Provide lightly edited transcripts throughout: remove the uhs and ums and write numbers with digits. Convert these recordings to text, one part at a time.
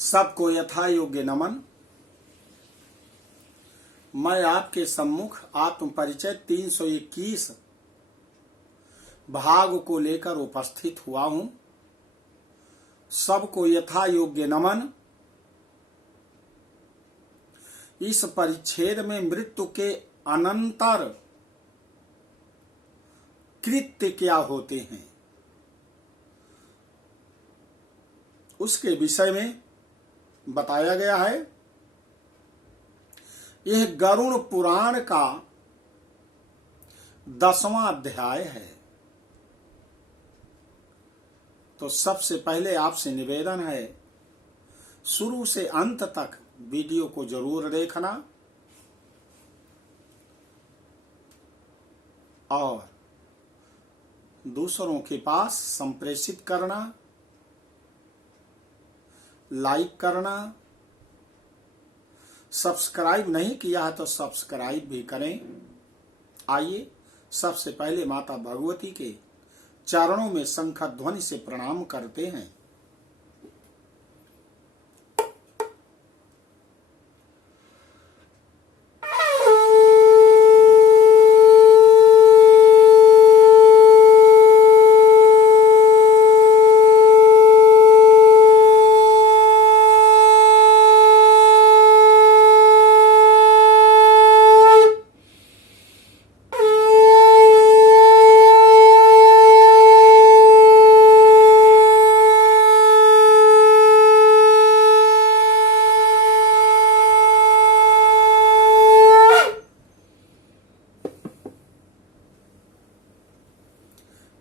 सबको यथा योग्य नमन। मैं आपके सम्मुख आत्म परिचय 321 भाग को लेकर उपस्थित हुआ हूं। सबको यथा योग्य नमन। इस परिच्छेद में मृत्यु के अनंतर कृत्य क्या होते हैं उसके विषय में बताया गया है। यह गरुड़ पुराण का 10वां अध्याय है। तो सबसे पहले आपसे निवेदन है, शुरू से अंत तक वीडियो को जरूर देखना और दूसरों के पास संप्रेषित करना, लाइक करना। सब्सक्राइब नहीं किया है तो सब्सक्राइब भी करें। आइए सबसे पहले माता भगवती के चरणों में शंख ध्वनि से प्रणाम करते हैं।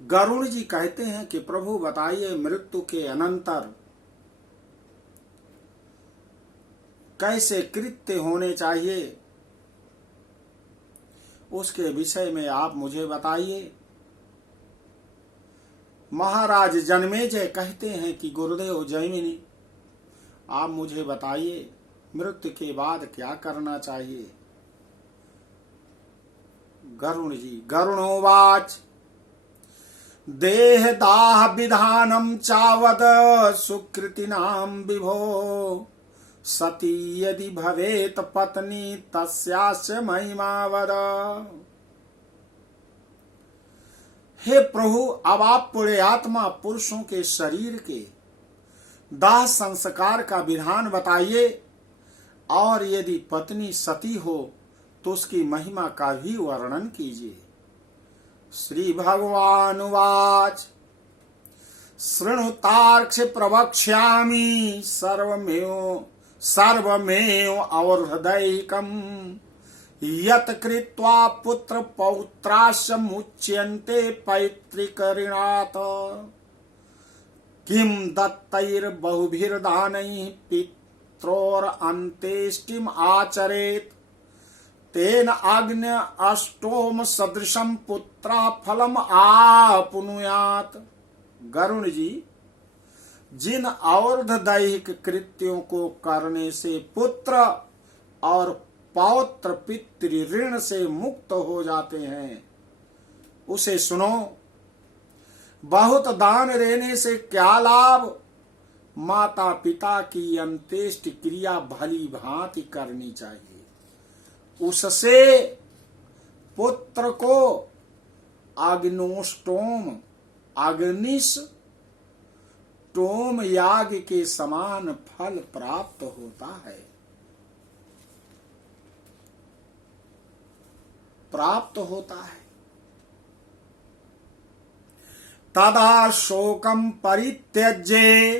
गरुड़ जी कहते हैं कि प्रभु बताइए, मृत्यु के अनंतर कैसे कृत्य होने चाहिए उसके विषय में आप मुझे बताइए। महाराज जन्मेजय कहते हैं कि गुरुदेव जैमिनी, आप मुझे बताइए मृत्यु के बाद क्या करना चाहिए। गरुड़ जी, गरुणोवाच देह दाह विधानम चावद सुकृतिनाम विभो सती यदि भवेत पत्नी तस्यास्य महिमा वद। हे प्रभु, अब आप पुण्यात्मा पुरुषों के शरीर के दाह संस्कार का विधान बताइए और यदि पत्नी सती हो तो उसकी महिमा का भी वर्णन कीजिए। श्री भगवानुवाच शृणुतार्क्ष प्रवक्ष्यामि सर्वमेव अवहृदैकम् यत् कृत्वा पुत्र पौत्रास्य मुच्यन्ते पैतृकऋणात् किं दत्तैर्बहुभिर्दानैः पित्रोर अन्त्येष्टिम् आचरेत् तेन अग्न्य अष्टोम सदृशम पुत्रा फलम आपुनुयात। गरुड़ जी, जिन और्ध्वदैहिक कृत्यों को करने से पुत्र और पौत्र पितृ ऋण से मुक्त हो जाते हैं उसे सुनो। बहुत दान देने से क्या लाभ? माता पिता की अंत्येष्टि क्रिया भली भांति करनी चाहिए। उससे पुत्र को अग्निष्टोम याग के समान फल प्राप्त होता है। तदा शोकम परित्यज्य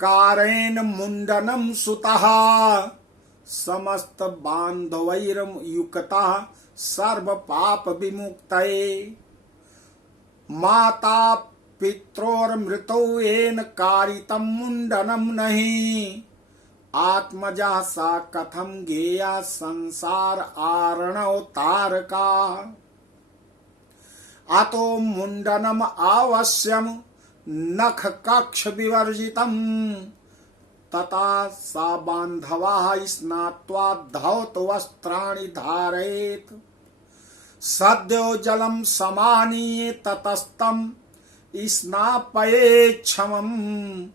कारेण मुंडनम सुतः समस्त बांधवैर्युक्ता सर्व पाप विमुक्तये माता पित्रोर्मृतौ येन कारितं मुंडनम नहीं आत्मजा सा कथम गेया संसार आरणौ तारका अतो मुंडनम आवश्यम नख कक्ष विवर्जितम तथा सा बांधवा स्नात्वा धौत वस्त्राणि धारयेत् सद्यो जलम समानीय ततस्तम स्नापयेत् क्षमम्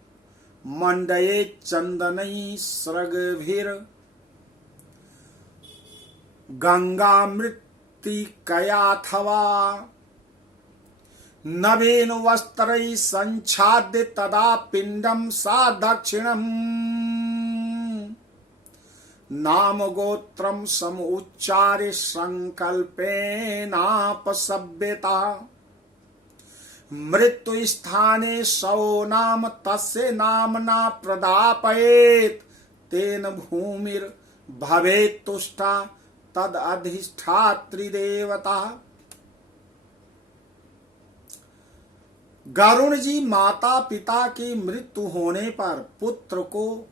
मंडये चंदनई स्रगभिर गंगामृत्तिकयाथवा नवीन वस्त्रैः संच्छाद्य तदा पिंडम सा दक्षिणम नाम गोत्रम समुच्चार्य संकल्पेनापसभ्यता मृत्यु स्थाने सौ नाम तस्य नामना प्रदापयेत् तेन भूमिर भवेत् तुष्टा तद अधिष्ठात्री देवता। गरुण जी माता पिता की मृत्यु होने पर पुत्र को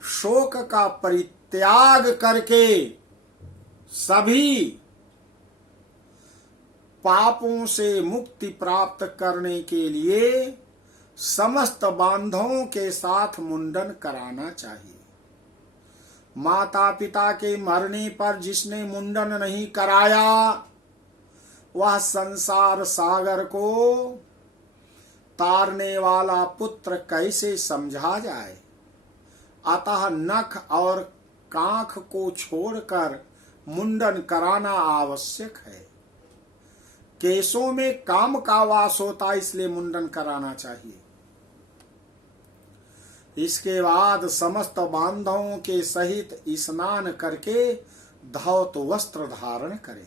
शोक का परित्याग करके सभी पापों से मुक्ति प्राप्त करने के लिए समस्त बांधवों के साथ मुंडन कराना चाहिए। माता पिता के मरने पर जिसने मुंडन नहीं कराया वह संसार सागर को तारने वाला पुत्र कैसे समझा जाए। अतः नख और कांख को छोड़कर मुंडन कराना आवश्यक है। केशों में काम का वास होता इसलिए मुंडन कराना चाहिए। इसके बाद समस्त बांधवों के सहित स्नान करके धौत वस्त्र धारण करें।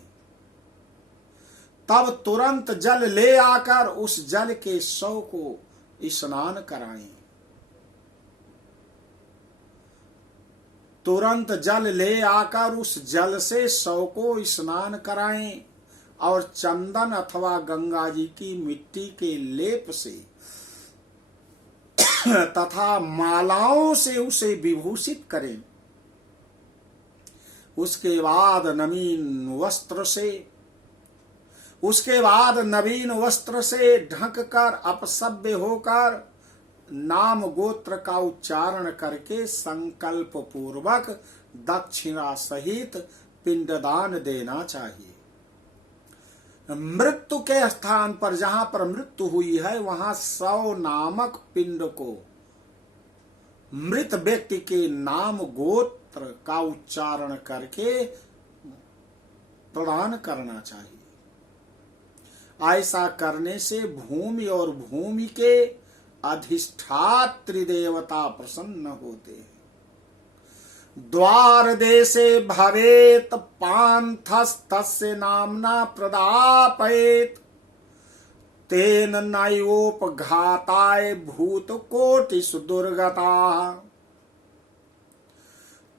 तब तुरंत जल ले आकर उस जल के शव को स्नान कराएं। तुरंत जल ले आकर उस जल से शव को स्नान कराएं और चंदन अथवा गंगा जी की मिट्टी के लेप से तथा मालाओं से उसे विभूषित करें। उसके बाद नवीन वस्त्र से ढककर अपसभ्य होकर नाम गोत्र का उच्चारण करके संकल्प पूर्वक दक्षिणा सहित पिंडदान देना चाहिए। मृत्यु के स्थान पर जहां पर मृत्यु हुई है वहां 100 नामक पिंड को मृत व्यक्ति के नाम गोत्र का उच्चारण करके प्रदान करना चाहिए। ऐसा करने से भूमि और भूमि के अधिष्ठात्री देवता प्रसन्न होते हैं। द्वार देशे भवेत पांथस्तस्य नामना प्रदापयेत् तेन नैवोपघाताय भूतकोटिषु दुर्गताः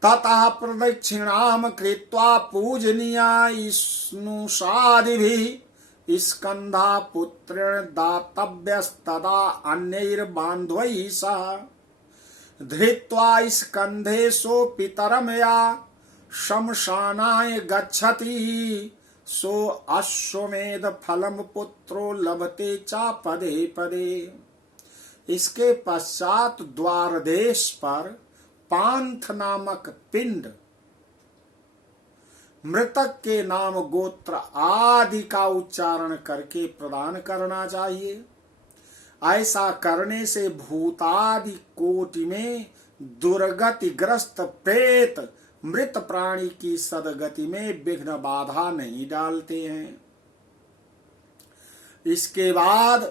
ततः प्रदक्षिणां कृत्वा पूजनीया विष्णुसादिभिः स्कन्धा पुत्रेण दातव्यस्तदा अन्यैर्बान्धवैः सह धृत्वा स्कन्धे सो पितरमया शमशानाय गच्छति सो अश्वमेध फलम पुत्रो लभते चा पदे पदे। इसके पश्चात द्वार देश पर पांथ नामक पिंड मृतक के नाम गोत्र आदि का उच्चारण करके प्रदान करना चाहिए। ऐसा करने से भूतादि कोटि में दुर्गतिग्रस्त प्रेत मृत प्राणी की सदगति में विघ्न बाधा नहीं डालते हैं। इसके बाद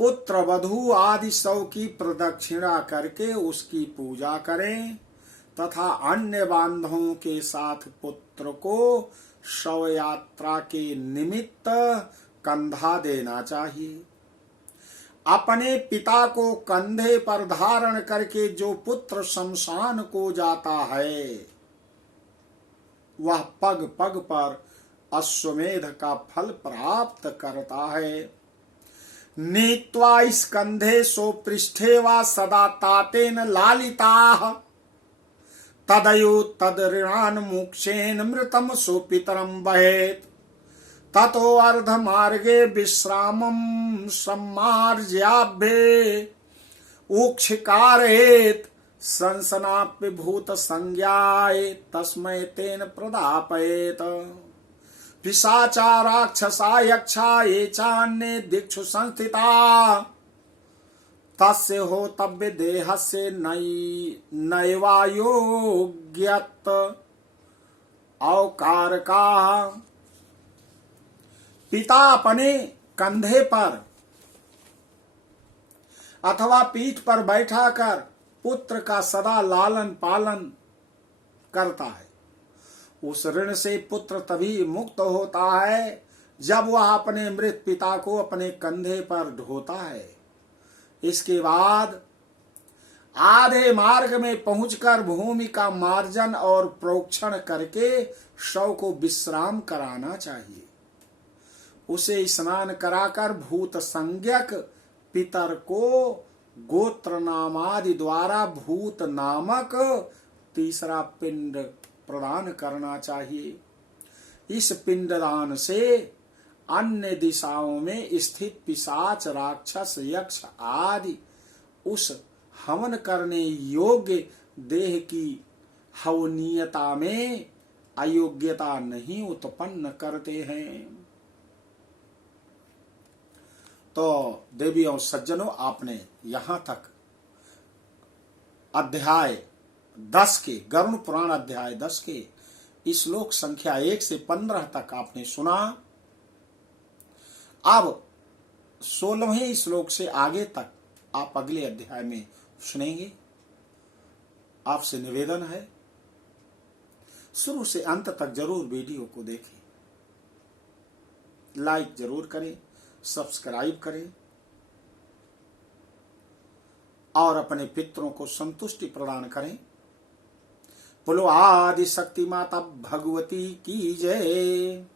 पुत्र वधू आदि शव की प्रदक्षिणा करके उसकी पूजा करें तथा अन्य बांधवों के साथ पुत्र को शव यात्रा के निमित्त कंधा देना चाहिए। अपने पिता को कंधे पर धारण करके जो पुत्र शमशान को जाता है वह पग पग पर अश्वमेध का फल प्राप्त करता है। नीत्वा स्कंधे सो पृष्ठे वा सदा तातेन लालिताः तदयो तद ऋणान मोक्षेन मृतम सो पितरम बहेत ततो अर्ध मार्गे विश्रामं सम्मार्ज्याभ्ये उक्षिकारेत संसनाप्य भूत संज्ञाय तस्मै तेन प्रदापयेत। पिशाचा राक्षसा यक्षा ये चान्ये दिक्षु संस्थिता तस्य होतव्य देहस्य नैवायोग्यत अवकारका। पिता अपने कंधे पर अथवा पीठ पर बैठाकर पुत्र का सदा लालन पालन करता है। उस ऋण से पुत्र तभी मुक्त होता है जब वह अपने मृत पिता को अपने कंधे पर ढोता है। इसके बाद आधे मार्ग में पहुंचकर भूमि का मार्जन और प्रोक्षण करके शव को विश्राम कराना चाहिए। उसे स्नान कराकर भूत संज्ञक पितर को गोत्र नामादि द्वारा भूत नामक तीसरा पिंड प्रदान करना चाहिए। इस पिंडदान से अन्य दिशाओं में स्थित पिशाच, राक्षस, यक्ष आदि उस हवन करने योग्य देह की हवनीयता में अयोग्यता नहीं उत्पन्न करते हैं। तो देवी और सज्जनों, आपने यहां तक अध्याय 10 के, गरुड़ पुराण अध्याय 10 के श्लोक संख्या 1 से 15 तक आपने सुना। अब 16वें श्लोक से आगे तक आप अगले अध्याय में सुनेंगे। आपसे निवेदन है, शुरू से अंत तक जरूर वीडियो को देखें, लाइक जरूर करें, सब्सक्राइब करें और अपने पितरों को संतुष्टि प्रदान करें। बोलो आदि शक्ति माता भगवती की जय।